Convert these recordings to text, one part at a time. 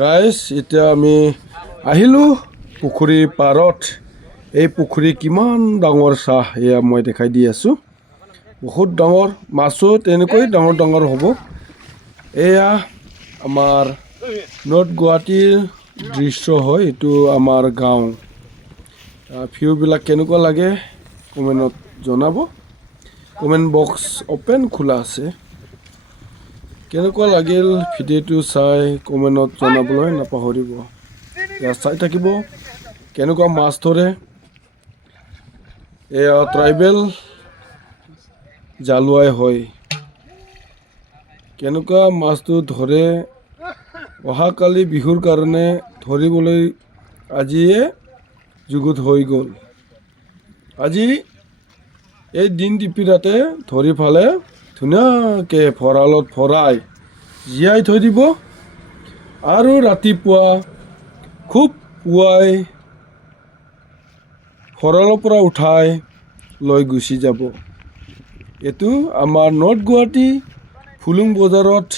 Guys এতিয়া আমি আহিলোঁ পুখুৰীৰ পাৰত। এই পুখুৰী কিমান ডাঙৰ চাহ এয়া মই দেখাই দি আছোঁ। বহুত ডাঙৰ, মাছো তেনেকৈ ডাঙৰ ডাঙৰ হ'ব। এয়া আমাৰ নৰ্থ গুৱাহাটীৰ দৃশ্য হয়, এইটো আমাৰ গাঁও। ভিউবিলাক কেনেকুৱা লাগে কমেণ্টত জনাব। কমেণ্ট বক্স অ'পেন খোলা আছে। কেনেকুৱা লাগিল ভিডিঅ'টো চাই কমেণ্টত জনাবলৈ নাপাহৰিব। ইয়াত চাই থাকিব কেনেকুৱা মাছ ধৰে। এয়া ট্ৰাইবেল জালুৱাই হয়। কেনেকুৱা মাছটো ধৰে অহাকালি বিহুৰ কাৰণে ধৰিবলৈ আজিয়ে যুগুত হৈ গ'ল। আজি এই দিন টিপিৰাতে ধৰি ফালে ধুনীয়াকৈ ভঁৰালত ভৰাই জীয়াই থৈ দিব আৰু ৰাতিপুৱা খুব পুৱাই ভঁৰালৰ পৰা উঠাই লৈ গুচি যাব। এইটো আমাৰ নৰ্থ গুৱাহাটী ফুলুং বজাৰত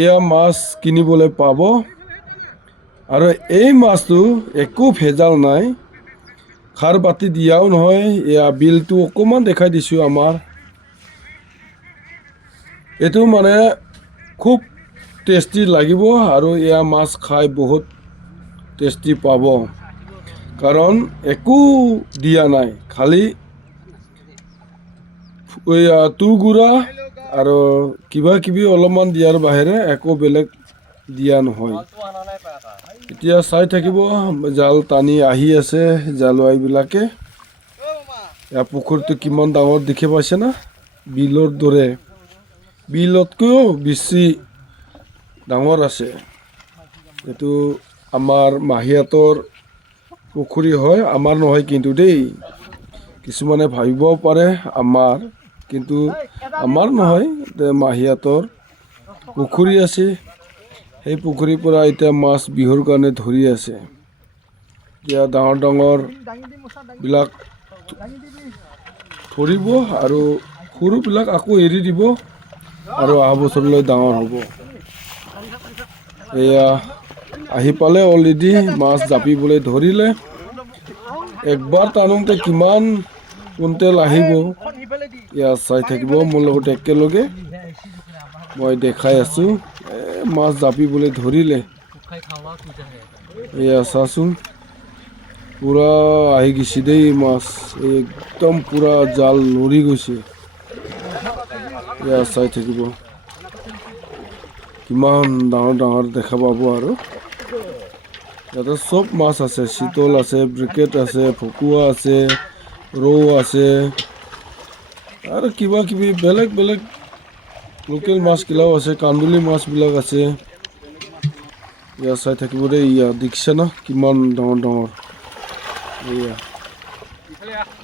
এয়া মাছ কিনিবলৈ পাব। আৰু এই মাছটো একো ভেজাল নাই, খাৰ বাতি দিয়াও নহয়। এয়া বিলটো অকণমান দেখাই দিছোঁ আমাৰ। এইটো মানে খুব টেষ্টি লাগিব আৰু এয়া মাছ খাই বহুত টেষ্টি পাব, কাৰণ একো দিয়া নাই, খালি তুঁহগুড়া আৰু কিবা কিবি অলপমান দিয়াৰ বাহিৰে একো বেলেগ দিয়া নহয়। এতিয়া চাই থাকিব জাল টানি আহি আছে জালুৱাইবিলাকে। এয়া পুখুৰীটো কিমান ডাঙৰ দেখি পাইছে না, বিলৰ দৰে, বিলতকৈও বেছি ডাঙৰ আছে। এইটো আমাৰ মাহীহঁতৰ পুখুৰী হয়, আমাৰ নহয় কিন্তু দেই। কিছুমানে ভাবিবও পাৰে আমাৰ, কিন্তু আমাৰ নহয়, মাহীহঁতৰ পুখুৰী আছে। সেই পুখুৰীৰ পৰা এতিয়া মাছ বিহুৰ কাৰণে ধৰি আছে। এতিয়া ডাঙৰ ডাঙৰ বিলাক ধৰিব আৰু সৰুবিলাক আকৌ এৰি দিব আৰু অহা বছৰলৈ ডাঙৰ হ'ব। এয়া আহি পালে অলৰেডি মাছ জাপিবলৈ ধৰিলে। একবাৰ টানোতে কিমান কুইণ্টেল আহিব ইয়াত চাই থাকিব মোৰ লগত একেলগে। মই দেখাই আছোঁ মাছ জাপিবলৈ ধৰিলে। এয়া চাচোন পুৰা আহি গৈছে দেই মাছ, একদম পুৰা জাল লৰি গৈছে। এয়া চাই থাকিব কিমান ডাঙৰ ডাঙৰ দেখা পাব। আৰু ইয়াতে চব মাছ আছে, চিতল আছে, ব্ৰিকেট আছে, ভকুৱা আছে, ৰৌ আছে আৰু কিবা কিবি বেলেগ বেলেগ লোকেল মাছগিলাও আছে, কান্দুলি মাছবিলাক আছে। ইয়াত চাই থাকিব দেই। ইয়াত দেখিছে না কিমান ডাঙৰ ডাঙৰ। এয়া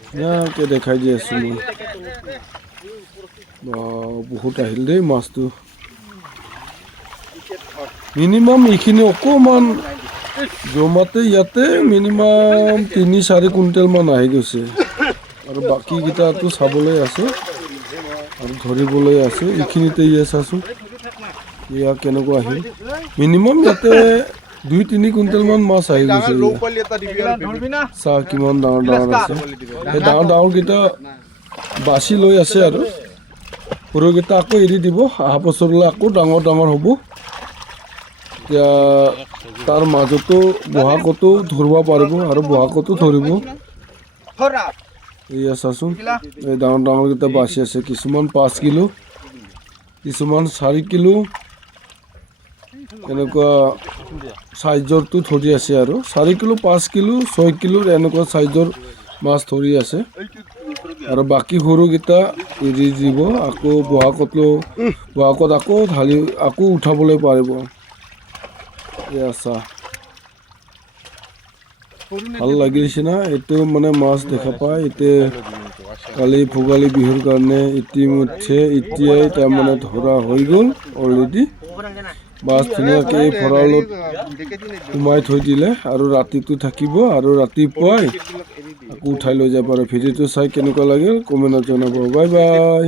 ধুনীয়াকৈ দেখাই দি আছোঁ মই। বহুত আহিল দেই মাছটো। মিনিমাম এইখিনি অকণমান জমাতে ইয়াতে মিনিমাম ৩-৪ কুইণ্টেল মান আহি গৈছে। আৰু বাকীকেইটাতো চাবলৈ আছে আৰু ধৰিবলৈ আছে। এইখিনিতে ইয়ে চাচোন এয়া কেনেকুৱা আহিল। মিনিমাম ইয়াতে ২-৩ কুইণ্টেল মান মাছ আহি গৈছে। চাহ কিমান ডাঙৰ ডাঙৰ আছে। সেই ডাঙৰ ডাঙৰকেইটা বাছি লৈ আছে আৰু সৰুকেইটা আকৌ এৰি দিব। অহা বছৰলৈ আকৌ ডাঙৰ ডাঙৰ হ'ব। এতিয়া তাৰ মাজতো বহাগতো ধৰিব পাৰিব আৰু বহাগতো ধৰিব। এয়া চাচোন এই ডাঙৰ ডাঙৰকেইটা বাছি আছে। কিছুমান 5 কিলো, কিছুমান 4 কিলো, এনেকুৱা চাইজৰটো ধৰি আছে। আৰু 4 কিলো, 5 কিলো, 6 কিলোৰ এনেকুৱা চাইজৰ মাছ ধৰি আছে। আৰু বাকী সৰুকেইটা এৰি দিব। আকৌ বহাগত আকৌ ঢালি আকৌ উঠাবলৈ পাৰিব। এয়া চাহ ভাল লাগিছে না। এইটো মানে মাছ দেখা পায় এতিয়া কালি ভোগালী বিহুৰ কাৰণে ইতিমধ্যে এতিয়াই তাৰমানে ধৰা হৈ গ'ল অলৰেডি। মাছ ধুনীয়াকৈ এই ভঁৰালত সোমাই থৈ দিলে আৰু ৰাতিটো থাকিব আৰু ৰাতিপুৱাই আকৌ উঠাই লৈ যাব। আৰু ভিডিঅ'টো চাই কেনেকুৱা লাগিল কমেণ্টত জনাব। Bye bye.